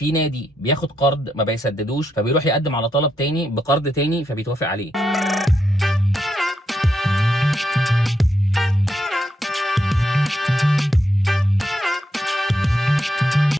في نادي بياخد قرض ما بيسددوش، فبيروح يقدم على طلب تاني بقرض تاني فبيتوافق عليه.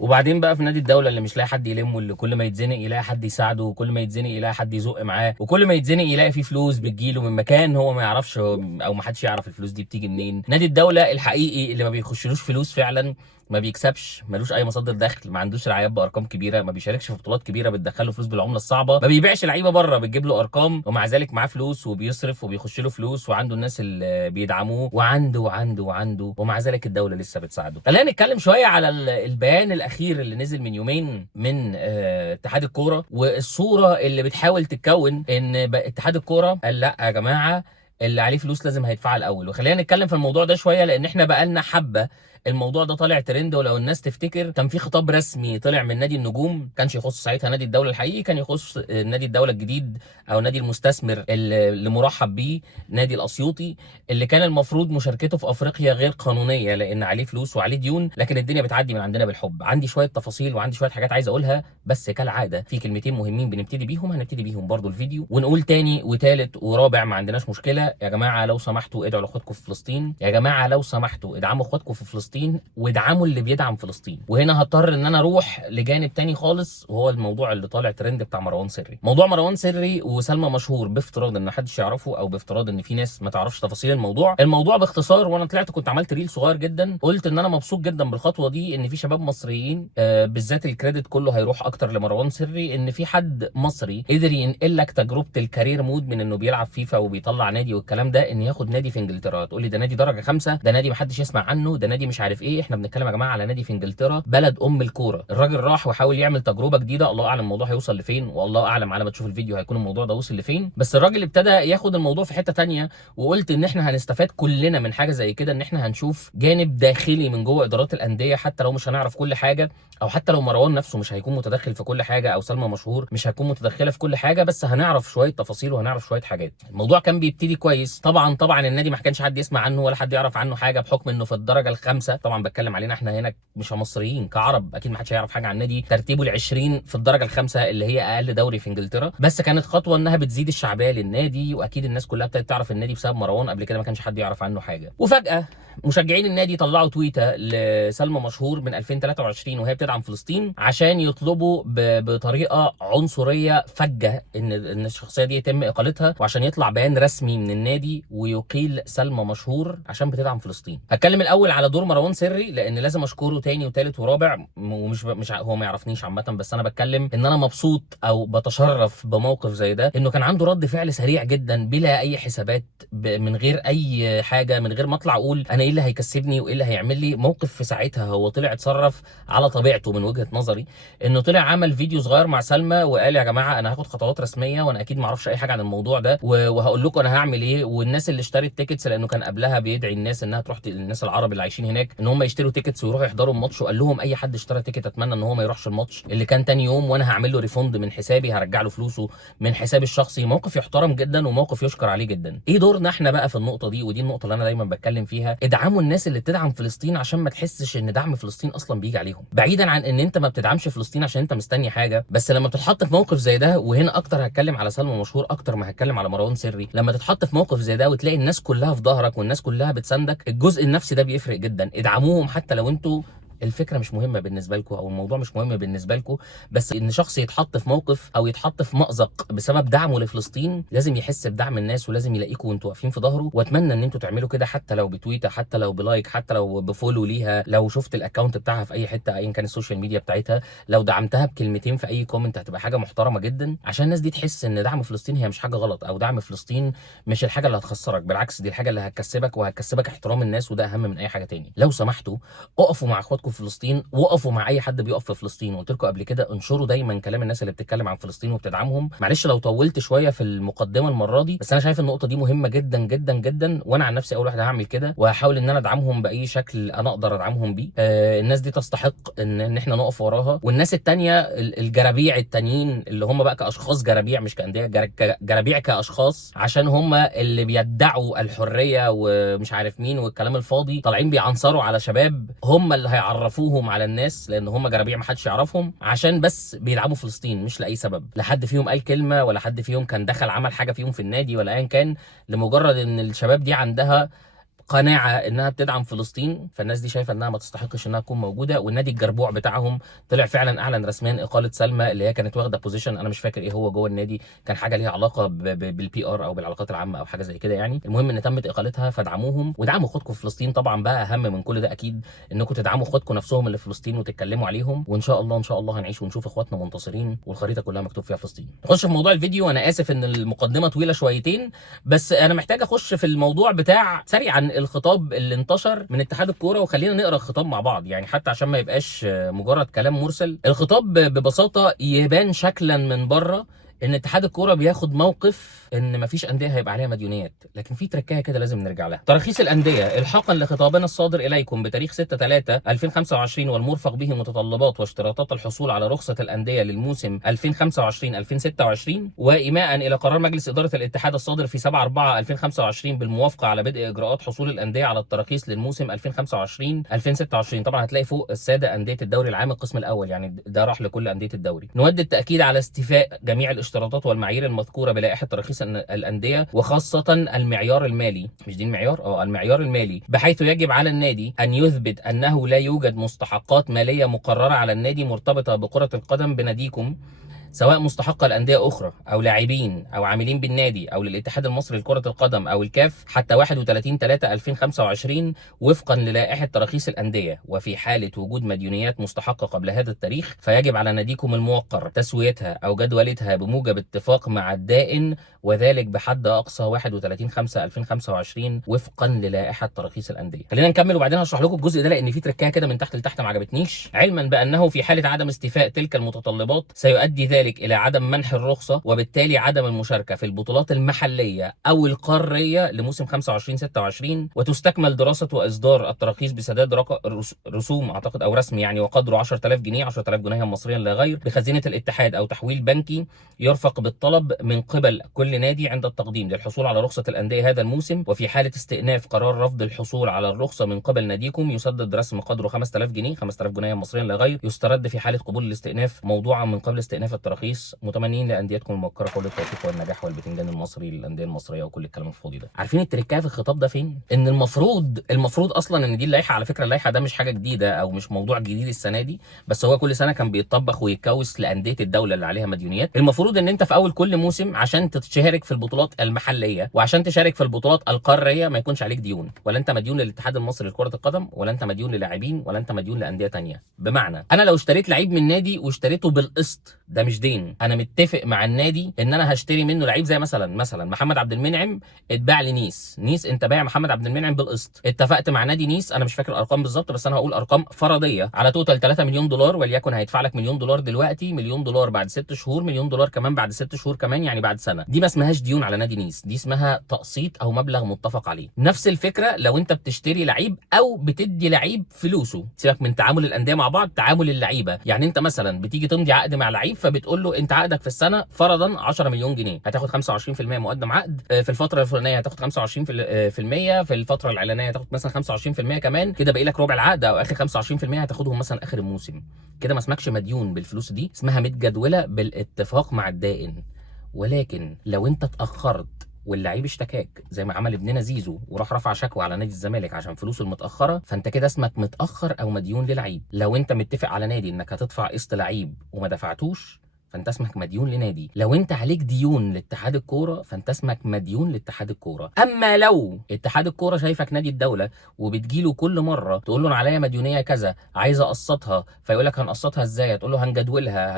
وبعدين بقى في نادي الدوله اللي مش لاقي حد يلمه، اللي كل ما يتزنق يلاقي حد يساعده، وكل ما يتزنق يلاقي حد يزق معاه، وكل ما يتزنق يلاقي فيه فلوس بتجيله من مكان هو ما يعرفش او ما حدش يعرف الفلوس دي بتيجي منين. نادي الدوله الحقيقي اللي ما بيخشلوش فلوس فعلا، ما بيكسبش، ملوش اي مصادر دخل، ما عندوش رعايات بارقام كبيره، ما بيشاركش في بطولات كبيره بتدخله فلوس بالعمله الصعبه، ما بيبيعش لعيبه بره بتجيب له ارقام، ومع ذلك معاه فلوس وبيصرف وبيخش له فلوس وعنده الناس اللي بيدعموه وعنده ومع ذلك الدوله لسه بتساعده. خلينا نتكلم شويه على البيان الاخير اللي نزل من يومين من اتحاد الكوره، والصوره اللي بتحاول تتكون ان اتحاد الكوره قال لا يا جماعه اللي عليه فلوس لازم هيدفعها الاول. وخلينا نتكلم في الموضوع ده شويه، لان احنا بقالنا حبه الموضوع ده طالع ترند. ولو الناس تفتكر كان في خطاب رسمي طلع من نادي النجوم، كانش يخص ساعتها نادي الدوله الحقيقي، كان يخص نادي الدوله الجديد او نادي المستثمر اللي مرحب بيه نادي الاسيوطي، اللي كان المفروض مشاركته في افريقيا غير قانونيه لان عليه فلوس وعليه ديون، لكن الدنيا بتعدي من عندنا بالحب. عندي شويه تفاصيل وعندي شويه حاجات عايز اقولها، بس كالعاده في كلمتين مهمين بنبتدي بيهم، هنبتدي بيهم برضو الفيديو، ونقول تاني وتالت ورابع ما عندناش مشكله. يا جماعه لو سمحتوا ادعوا لاخواتكم في فلسطين، يا جماعه لو سمحتوا ادعموا اخواتكم في فلسطين وادعموا اللي بيدعم فلسطين. وهنا هضطر ان انا اروح لجانب تاني خالص، وهو الموضوع اللي طالع ترند بتاع مروان سري. موضوع مروان سري وسلمى مشهور، بافتراض ان محدش يعرفه او بافتراض ان في ناس ما تعرفش تفاصيل الموضوع باختصار. وانا طلعت كنت عملت ريل صغير جدا قلت ان انا مبسوط جدا بالخطوه دي، ان في شباب مصريين بالذات الكريدت كله هيروح اكتر لمروان سري، ان في حد مصري قدر ينقل لك تجربه الكارير مود من انه بيلعب فيفا وبيطلع نادي والكلام ده، ان ياخد نادي في انجلترا. تقول لي ده نادي درجه 5، ده نادي محدش يسمع عنه، ده نادي مش عارف ايه. احنا بنتكلم يا جماعه على نادي في انجلترا، بلد الكوره. الراجل راح وحاول يعمل تجربه جديده، الله اعلم الموضوع هيوصل لفين، والله اعلم على ما تشوف الفيديو هيكون الموضوع ده وصل لفين. بس الراجل ابتدى ياخد الموضوع في حته ثانيه، وقلت ان احنا هنستفاد كلنا من حاجه زي كده، ان احنا هنشوف جانب داخلي من جوه ادارات الانديه، حتى لو مش هنعرف كل حاجه، او حتى لو مروان نفسه مش هيكون متدخل في كل حاجه، او سلمى مشهور مش هتكون متدخله في كل حاجه، بس هنعرف شويه تفاصيل وهنعرف شويه حاجات. الموضوع كان بيبتدي كويس. طبعا النادي ما كانش حد يسمع عنه ولا حد يعرف عنه حاجه، بحكم انه في الدرجه الخامسه. طبعا بتكلم علينا احنا هنا مش مصريين، كعرب اكيد ما حدش هيعرف حاجه عن نادي ترتيبه ال20 في الدرجه الخامسه اللي هي اقل دوري في انجلترا. بس كانت خطوه انها بتزيد الشعبيه للنادي، واكيد الناس كلها ابتدت تعرف النادي بسبب مروان. قبل كده ما كانش حد يعرف عنه حاجه. وفجاه مشجعين النادي طلعوا تويته لسلمى مشهور من 2023 وهي بتدعم فلسطين، عشان يطلبوا بطريقه عنصريه فجه ان الشخصيه دي يتم اقالتها، وعشان يطلع بيان رسمي من النادي ويقيل سلمى مشهور عشان بتدعم فلسطين. هتكلم الاول على دور مروان سري، لان لازم اشكره تاني وتالت ورابع، ومش هو ما يعرفنيش عامه، بس انا بتكلم ان انا مبسوط او بتشرف بموقف زي ده، انه كان عنده رد فعل سريع جدا بلا اي حسابات، من غير اي حاجه، من غير ما اطلع اقول انا ايه اللي هيكسبني وايه اللي هيعمل لي موقف. في ساعتها هو طلع اتصرف على طبيعته من وجهه نظري، انه طلع عمل فيديو صغير مع سلمى وقال يا جماعه انا هاخد خطوات رسميه، وانا اكيد ما اعرفش اي حاجه عن الموضوع ده، وهقول لكم انا هعمل ايه. والناس اللي اشترت تيكتس، لانه كان قبلها بيدعي الناس انها تروح، الناس العرب اللي عايشين هناك، ان هم يشتروا تيكتس ويروحوا يحضروا الماتش، وقال لهم اي حد اشترى تيكت اتمنى ان هو ما يروحش الماتش اللي كان تاني يوم، وانا هعمل له ريفوند من حسابي، هرجع له فلوسه من حسابي الشخصي. موقف يحترم جدا وموقف يشكر عليه جدا. ايه دورنا احنا بقى في النقطه دي؟ ودي النقطه اللي انا دايما بتكلم فيها. ادعموا الناس اللي بتدعم فلسطين عشان ما تحسش ان دعم فلسطين اصلا بيجي عليهم، بعيدا عن ان انت ما بتدعمش فلسطين عشان انت مستني حاجه. بس لما بتتحط في موقف زي ده، وهنا اكتر هتكلم على سلمى مشهور اكتر ما هتكلم على مروان سري، لما تتحط في موقف زي ده وتلاقي الناس كلها في ظهرك والناس كلها بتساندك، الجزء النفسي ده بيفرق جدا. ادعموهم حتى لو انتوا الفكره مش مهمه بالنسبه لكم او الموضوع مش مهم بالنسبه لكم، بس ان شخص يتحط في موقف او يتحط في مأزق بسبب دعمه لفلسطين لازم يحس بدعم الناس، ولازم يلاقيكم وانتوا واقفين في ظهره. واتمنى ان انتوا تعملوا كده، حتى لو بتويته، حتى لو بلايك، حتى لو بفولو ليها، لو شفت الاكونت بتاعها في اي حته ايا كان السوشيال ميديا بتاعتها، لو دعمتها بكلمتين في اي كومنت هتبقى حاجه محترمه جدا، عشان الناس دي تحس ان دعم فلسطين هي مش حاجه غلط، او دعم فلسطين مش الحاجه اللي هتخسرك، بالعكس دي الحاجه اللي هتكسبك وهتكسبك احترام الناس، وده اهم من اي حاجه تاني. لو سمحتوا اقفوا مع اخواتكم في فلسطين، وقفوا مع اي حد بيقف في فلسطين. قلت لكم قبل كده انشروا دايما كلام الناس اللي بتتكلم عن فلسطين وبتدعمهم. معلش لو طولت شويه في المقدمه المره دي، بس انا شايف النقطه دي مهمه جدا جدا جدا، وانا عن نفسي اول واحد هعمل كده، وهحاول ان انا ادعمهم باي شكل انا اقدر ادعمهم بيه. الناس دي تستحق ان احنا نقف وراها. والناس التانيه الجرابيع التانيين اللي هم بقى كاشخاص جرابيع مش كانديه، جرابيع كاشخاص، عشان هم اللي بيدعوا الحريه ومش عارف مين والكلام الفاضي، طالعين بيعنصروا على شباب هم اللي هيعرفوا عرفوهم على الناس لان هم جرابيع ما حدش يعرفهم، عشان بس بيلعبوا فلسطين مش لاي سبب. لا حد فيهم قال كلمه، ولا حد فيهم كان دخل عمل حاجه فيهم في النادي ولا ايا كان، لمجرد ان الشباب دي عندها قناعه انها بتدعم فلسطين. فالناس دي شايفه انها ما تستحقش انها تكون موجوده. والنادي الجربوع بتاعهم طلع فعلا اعلن رسميا اقاله سلمى اللي هي كانت واخده بوزيشن، انا مش فاكر ايه هو جوه النادي، كان حاجه ليها علاقه بالبي ار او بالعلاقات العامه او حاجه زي كده يعني. المهم ان تمت اقالتها، فادعموهم ودعموا اخواتكم في فلسطين. طبعا بقى اهم من كل ده اكيد انكم تدعموا اخواتكم نفسهم اللي في فلسطين وتتكلموا عليهم، وان شاء الله ان شاء الله هنعيش ونشوف اخواتنا منتصرين والخريطه كلها مكتوب فيها فلسطين. نخش في موضوع الفيديو. انا اسف ان المقدمه طويله شويتين، بس انا محتاج اخش في الموضوع بتاع سريعا الخطاب اللي انتشر من اتحاد الكوره، وخلينا نقرا الخطاب مع بعض يعني حتى عشان ما يبقاش مجرد كلام مرسل. الخطاب ببساطه يبان شكلا من بره ان اتحاد الكوره بياخد موقف ان مفيش انديه هيبقى عليها مديونيات، لكن في تركايه كده لازم نرجع لها. تراخيص الانديه الحاقا لخطابنا الصادر اليكم بتاريخ 6/3/2025 والمرفق به متطلبات واشتراطات الحصول على رخصه الانديه للموسم 2025-2026، وايماء الى قرار مجلس اداره الاتحاد الصادر في 7/4/2025 بالموافقه على بدء اجراءات حصول الانديه على التراخيص للموسم 2025-2026. طبعا هتلاقي فوق الساده انديه الدوري العام القسم الاول، يعني ده راح لكل انديه الدوري. نود التاكيد على استيفاء جميع الاشتراطات والمعايير المذكوره بلائحه تراخيص الانديه، وخاصه المعيار المالي، مش دي المعيار؟ المعيار المالي، بحيث يجب على النادي ان يثبت انه لا يوجد مستحقات ماليه مقرره على النادي مرتبطه بكره القدم بناديكم، سواء مستحقه لانديه اخرى او لاعبين او عاملين بالنادي او للاتحاد المصري لكره القدم او الكاف حتى 31/3/2025 وفقا للائحه تراخيص الانديه. وفي حاله وجود مديونيات مستحقه قبل هذا التاريخ فيجب على ناديكم الموقر تسويتها او جدولتها بموجب اتفاق مع الدائن، وذلك بحد اقصى 31/5/2025 وفقا للائحه تراخيص الانديه. خلينا نكمل وبعدين هشرح لكم الجزء ده لان في تركايه كده من تحت لتحت ما عجبتنيش. علما بانه في حاله عدم استيفاء تلك المتطلبات سيؤدي ذلك الى عدم منح الرخصه وبالتالي عدم المشاركه في البطولات المحليه او القاريه لموسم 25/26، وتستكمل دراسه واصدار التراخيص بسداد رسوم اعتقد او رسم يعني وقدره 10000 جنيه 10000 جنيه مصريا لا غير بخزينه الاتحاد او تحويل بنكي يرفق بالطلب من قبل كل نادي عند التقديم للحصول على رخصه الانديه هذا الموسم. وفي حاله استئناف قرار رفض الحصول على الرخصه من قبل ناديكم يسدد رسم قدره 5000 جنيه 5000 جنيه مصريا لا غير يسترد في حاله قبول الاستئناف موضوعا من قبل استئناف التراخيص. متمنين لانديتكم الموقره كل التوفيق والنجاح والبتنجان المصري للانديه المصريه وكل الكلام الفاضي ده. عارفين التركايه في الخطاب ده فين؟ ان المفروض اصلا ان دي اللائحه، على فكره اللائحه ده مش حاجه جديده او مش موضوع جديد السنه دي، بس هو كل سنه كان بيتطبخ ويتكوس لانديه الدوله اللي عليها مديونيات. المفروض ان انت في اول كل موسم عشان تشارك في البطولات المحليه وعشان تشارك في البطولات القاريه ما يكونش عليك ديون، ولا انت مديون للاتحاد المصري لكره القدم، ولا انت مديون للاعبين، ولا انت مديون لانديه ثانيه. بمعنى انا لو اشتريت لعيب من نادي واشتريته بالقسط ده مش دين، انا متفق مع النادي ان انا هشتري منه لعيب زي مثلا محمد عبد المنعم اتباع لنيس انت بايع محمد عبد المنعم بالقسط، اتفقت مع نادي نيس، انا مش فاكر الارقام بالظبط بس انا هقول ارقام فرضيه، على توتال 3 مليون دولار، وليكن هيدفع لك مليون دولار دلوقتي، مليون دولار بعد 6 شهور، مليون دولار كمان بعد 6 شهور كمان، يعني بعد سنه. دي ما اسمهاش ديون على نادي نيس، دي اسمها تقسيط او مبلغ متفق عليه. نفس الفكره لو انت بتشتري لعيب او بتدي لعيب فلوسه، سيبك من تعامل الانديه مع بعض، تعامل اللعيبه. يعني انت مثلا بتيجي تمضي عقد مع لعيب فبتقول له انت عقدك في السنه فرضا 10 مليون جنيه، هتاخد 25% مقدم عقد، في الفتره الفلانيه هتاخد 25%، في الفتره الاعلانيه هتاخد مثلا 25% كمان، كده باقي لك ربع العقد او اخر 25% هتاخدهم مثلا اخر الموسم. كده ما اسمكش مديون بالفلوس دي، اسمها متجدوله بالاتفاق مع الدائن. ولكن لو انت اتاخرت واللعيب اشتكاك زي ما عمل ابننا زيزو وراح رفع شكوى على نادي الزمالك عشان فلوسه المتاخره، فانت كده اسمك متاخر او مديون للعيب. لو انت متفق على نادي انك هتدفع قسط لعيب وما دفعتوش فانت اسمك مديون لنادي. لو انت عليك ديون لاتحاد الكوره فانت اسمك مديون لاتحاد الكوره. اما لو اتحاد الكوره شايفك نادي الدوله وبتجيله كل مره تقول له انا عليا مديونيه كذا عايز اقسطها، فيقول لك هنقسطها ازاي؟ هتقول له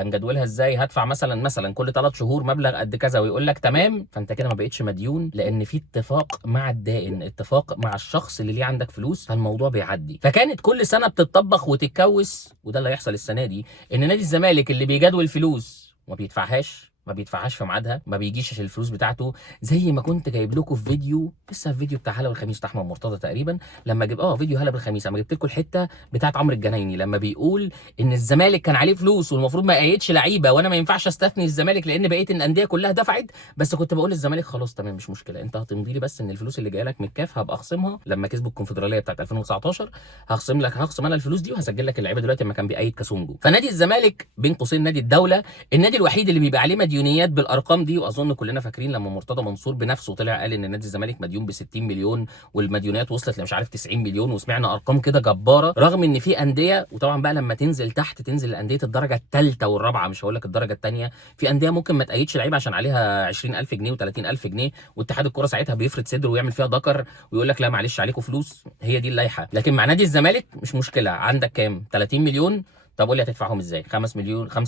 هنجدولها ازاي؟ هدفع مثلا كل 3 شهور مبلغ قد كذا، ويقول لك تمام، فانت كده ما بقتش مديون لان في اتفاق مع الدائن، اتفاق مع الشخص اللي ليه عندك فلوس، فالموضوع بيعدي. فكانت كل سنه بتطبخ وتتكوس، وده اللي هيحصل السنه دي، ان نادي الزمالك اللي بيجدول فلوس وما بيدفعهاش ما بيدفعهاش في ميعادها، ما بيجيش الفلوس بتاعته. زي ما كنت جايب لكم في فيديو لسه، في فيديو بتاع هلا بالخميس بتاع احمد مرتضى تقريبا، لما جيب فيديو هلا بالخميس، لما جبت لكم الحته بتاعت عمرو الجنايني لما بيقول ان الزمالك كان عليه فلوس والمفروض ما قيدش لعيبه، وانا ما ينفعش استثني الزمالك لان بقيه الانديه كلها دفعت، بس كنت بقول للزمالك خلاص تمام مش مشكله، انت هتمضي لي بس ان الفلوس اللي جايه لك من الكاف هبقى اخصمها لما كسبوا الكونفدراليه بتاعت 2019، هخصم انا الفلوس دي وهسجل لك اللعيبه دلوقتي لما كان بيأيد كاسونجو. فنادي الزمالك بين قوسين نادي الدوله، النادي الوحيد اللي بيبقى عليه مديونيات بالارقام دي. واظن كلنا فاكرين لما مرتضى منصور بنفسه طلع قال ان نادي الزمالك مديون ب 60 مليون والمديونات وصلت لمش عارف 90 مليون، وسمعنا ارقام كده جباره، رغم ان في انديه، وطبعا بقى لما تنزل تحت تنزل لانديه الدرجه الثالثه والرابعه، مش هقول لك الدرجه الثانيه، في انديه ممكن ما تأيدش لعيبه عشان عليها 20000 جنيه و30000 جنيه، واتحاد الكره ساعتها بيفرض صدره ويعمل فيها ذكر ويقول لك لا معلش عليكم فلوس، هي دي اللائحه. لكن مع نادي الزمالك مش مشكله، عندك كام 30 مليون، طب قول لي هتدفعهم ازاي؟ 5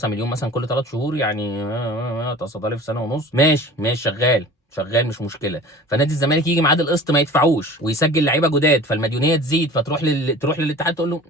مليون مثلا كل 3 شهور، يعني تصدى لي في سنه ونص، ماشي شغال مش مشكله. فنادي الزمالك يجي ميعاد القسط ما يدفعوش ويسجل لعيبه جداد، فالمديونيه تزيد، فتروح تروح للاتحاد تقول له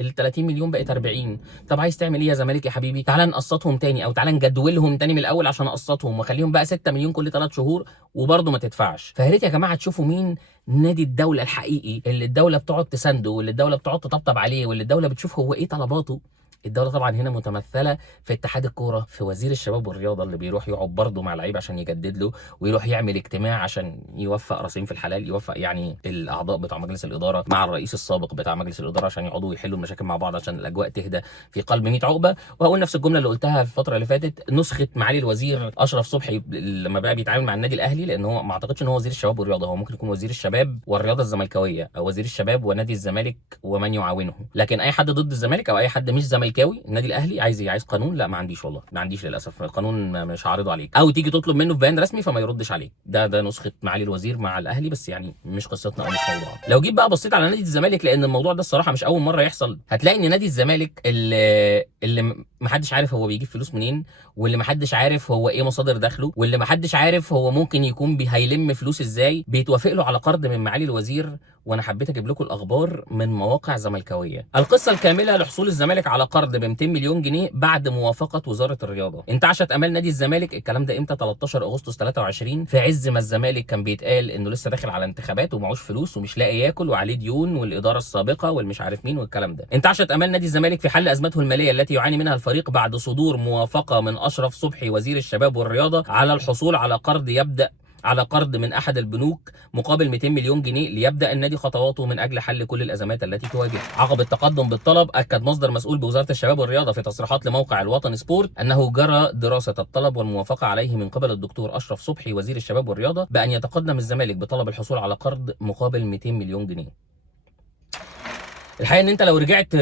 ال 30 مليون بقت 40، طب عايز تعمل ايه يا زمالك يا حبيبي؟ تعالى نقسطهم تاني، او تعالى نجدولهم تاني من الاول عشان اقسطهم واخليهم بقى 6 مليون كل 3 شهور وبرضه ما تدفعش. فيا ريت يا جماعه تشوفوا مين نادي الدوله الحقيقي اللي الدوله بتقعد تسنده، واللي الدوله بتقعد تطبطب عليه، واللي الدوله بتشوف هو ايه طلباته. الدوله طبعا هنا متمثله في اتحاد الكوره، في وزير الشباب والرياضه اللي بيروح يقعد برضه مع لعيب عشان يجدد له، ويروح يعمل اجتماع عشان يوفق راسين في الحلال، يوفق يعني الاعضاء بتاع مجلس الاداره مع الرئيس السابق بتاع مجلس الاداره عشان يقعدوا يحلوا المشاكل مع بعض عشان الاجواء تهدى في قلب 100 عقبه. وهقول نفس الجمله اللي قلتها في الفتره اللي فاتت، نسخه معالي الوزير اشرف صبحي لما بقى بيتعامل مع النادي الاهلي، لان هو ما اعتقدش ان هو وزير الشباب والرياضه، هو ممكن يكون وزير الشباب والرياضه الزملكاويه، او وزير الشباب ونادي الزمالك ومن يعاونه. لكن اي حد ضد الزمالك او اي حد مش زملكاوي، النادي الاهلي عايز ايه؟ عايز قانون؟ لا ما عنديش والله، ما عنديش للاسف قانون، مش هعرضه عليك، او تيجي تطلب منه في بيان رسمي فما يردش عليك. ده نسخه معالي الوزير مع الاهلي، بس يعني مش قصتنا او مش موضوعنا. لو جيت بقى بصيت على نادي الزمالك، لان الموضوع ده الصراحه مش اول مره يحصل، هتلاقي ان نادي الزمالك اللي محدش عارف هو بيجيب فلوس منين، واللي محدش عارف هو ايه مصادر دخله، واللي محدش عارف هو ممكن يكون هيلم فلوس ازاي، بيتوافق له على قرض من معالي الوزير. وانا حبيت اجيب لكم الاخبار من مواقع زملكاويه. القصه الكامله لحصول الزمالك على قرض ب 200 مليون جنيه بعد موافقه وزاره الرياضه. انتعشت امال نادي الزمالك الكلام ده امتى؟ 13 اغسطس 23، في عز ما الزمالك كان بيتقال انه لسه داخل على انتخابات ومعوش فلوس ومش لاقي ياكل وعليه ديون والاداره السابقه والمش عارف مين والكلام ده. انتعشت امال نادي الزمالك في حل ازمته الماليه التي يعاني منها الفريق بعد صدور موافقه من اشرف صبحي وزير الشباب والرياضه على الحصول على قرض من احد البنوك مقابل 200 مليون جنيه ليبدا النادي خطواته من اجل حل كل الازمات التي تواجهه. عقب التقدم بالطلب، اكد مصدر مسؤول بوزاره الشباب والرياضه في تصريحات لموقع الوطن سبورت انه جرى دراسه الطلب والموافقه عليه من قبل الدكتور اشرف صبحي وزير الشباب والرياضه بان يتقدم الزمالك بطلب الحصول على قرض مقابل 200 مليون جنيه. الحقيقه ان انت لو رجعت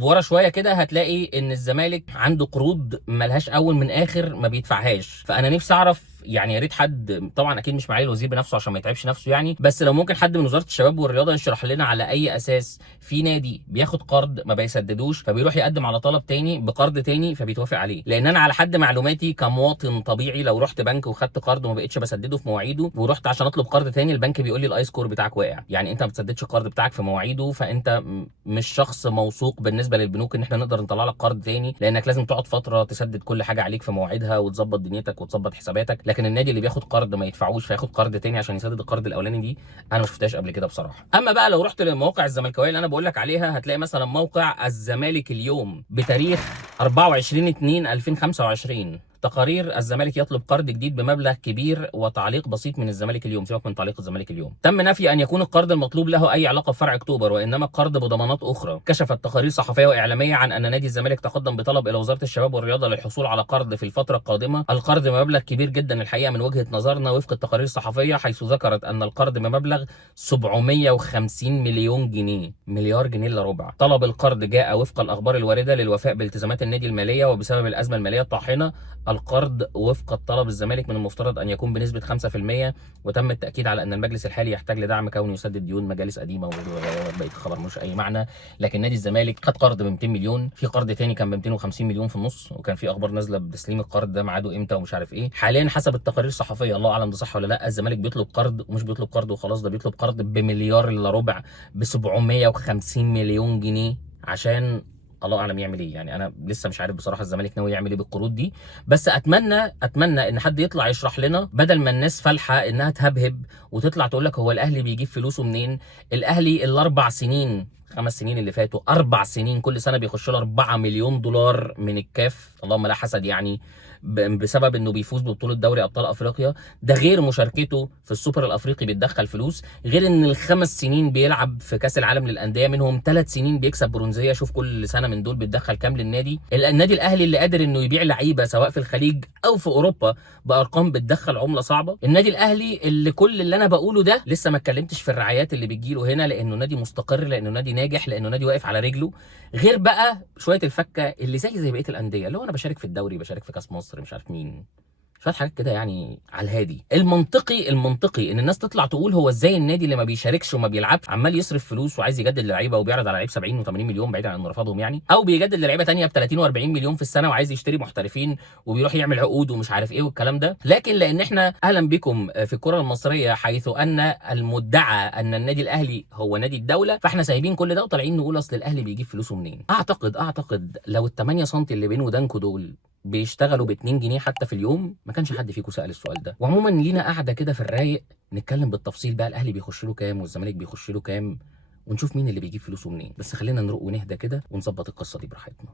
ورا شويه كده هتلاقي ان الزمالك عنده قروض ملهاش اول من اخر ما بيدفعهاش. فانا نفسي اعرف، يعني يا ريت حد، طبعا اكيد مش معالي الوزير بنفسه عشان ما يتعبش نفسه يعني، بس لو ممكن حد من وزاره الشباب والرياضه يشرح لنا على اي اساس في نادي بياخد قرض ما بيسددوش فبيروح يقدم على طلب تاني بقرض تاني فبيتوافق عليه. لان انا على حد معلوماتي كمواطن طبيعي، لو رحت بنك وخدت قرض وما بقتش بسدده في مواعيده ورحت عشان اطلب قرض تاني، البنك بيقول لي الاي سكور بتاعك واقع، يعني انت ما بتسددش القرض بتاعك في مواعيده، فانت مش شخص موثوق بالنسبه للبنوك ان احنا نقدر نطلع لك قرض تاني، لانك لازم تقعد فتره تسدد كل حاجه عليك في مواعيدها وتظبط دنيتك وتظبط حساباتك. لكن النادي اللي بياخد قرض ما يدفعوش فياخد قرض تاني عشان يسدد القرض الاولاني، دي انا ما شفتهاش قبل كده بصراحه. اما بقى لو رحت للمواقع الزملكاويه اللي انا بقول لك عليها، هتلاقي مثلا موقع الزمالك اليوم بتاريخ 24/2/2025، تقارير الزمالك يطلب قرض جديد بمبلغ كبير، وتعليق بسيط من الزمالك اليوم. سيبك من تعليق الزمالك اليوم. تم نفي ان يكون القرض المطلوب له اي علاقه بفرع اكتوبر، وانما القرض بضمانات اخرى. كشفت تقارير صحفيه واعلاميه عن ان نادي الزمالك تقدم بطلب الى وزاره الشباب والرياضه للحصول على قرض في الفتره القادمه. القرض بمبلغ كبير جدا الحقيقه من وجهه نظرنا وفق التقارير الصحفيه، حيث ذكرت ان القرض بمبلغ 750 مليون جنيه، مليار جنيه الا ربع. طلب القرض جاء وفق الاخبار الوارده للوفاء بالتزامات النادي الماليه، وبسبب الازمه الماليه الطاحنه القرض وفق الطلب الزمالك من المفترض ان يكون بنسبه 5%. وتم التاكيد على ان المجلس الحالي يحتاج لدعم كونه يسدد ديون مجالس قديمه، وبقيه الخبر ملوش اي معنى. لكن نادي الزمالك خد قرض ب 200 مليون، في قرض تاني كان ب 250 مليون في النص، وكان في اخبار نازله بتسليم القرض ده ميعاده امتى ومش عارف ايه. حاليا حسب التقارير الصحفيه، الله اعلم ده صح ولا لا، الزمالك بيطلب قرض، ومش بيطلب قرض وخلاص، ده بيطلب قرض بمليار الا ربع، ب 750 مليون جنيه عشان الله اعلم يعمل ايه. يعني انا لسه مش عارف بصراحه الزمالك ناوي يعمل ايه بالقروض دي، بس اتمنى ان حد يطلع يشرح لنا، بدل ما الناس فالحه انها تهبهب وتطلع تقول لك هو الاهلي بيجيب فلوسه منين. الاهلي الاربع سنين 5 سنين اللي فاتوا، 4 سنين كل سنه بيخش له 4 مليون دولار من الكاف، اللهم لا حسد يعني، بسبب انه بيفوز ببطوله دوري ابطال افريقيا. ده غير مشاركته في السوبر الافريقي بيتدخل فلوس، غير ان ال5 سنين بيلعب في كاس العالم للانديه، منهم 3 سنين بيكسب برونزيه. شوف كل سنه من دول بتدخل كام للنادي. النادي الاهلي اللي قادر انه يبيع لعيبه سواء في الخليج او في اوروبا بارقام بتدخل عمله صعبه. النادي الاهلي اللي كل اللي انا بقوله ده لسه ما اتكلمتش في الرعايات اللي بتجيله هنا، لانه نادي مستقر، لانه نادي ناجح، لانه نادي واقف على رجله. غير بقى شويه الفكه اللي زي بقيه الانديه، اللي هو انا بشارك في الدوري، بشارك في كاس مصر، مش عارف مين، شويه حاجات كده يعني على الهادي. المنطقي ان الناس تطلع تقول هو ازاي النادي اللي ما بيشاركش وما بيلعبش عمال يصرف فلوس وعايز يجدد لعيبه وبيعرض على لعيب 70 و80 مليون بعيدا عن رفضهم يعني، او بيجدد لعيبه ثانيه ب 30 و40 مليون في السنه وعايز يشتري محترفين وبيروح يعمل عقود ومش عارف ايه والكلام ده. لكن لان احنا اهلا بكم في الكره المصريه، حيث ان المدعى ان النادي الاهلي هو نادي الدوله، فاحنا سايبين كل ده وطالعين نقول اصل الاهلي بيجيب فلوسه منين. اعتقد لو ال8 سم اللي بين ودانكو دول بيشتغلوا ب 2 جنيه حتى في اليوم، ما كانش حد فيكم سأل السؤال ده. وعموما لينا قاعده كده في الرايق نتكلم بالتفصيل بقى الاهلي بيخش له كام والزمالك بيخش له كام، ونشوف مين اللي بيجيب فلوسه منين. بس خلينا نروق ونهدى كده ونظبط القصه دي براحتنا.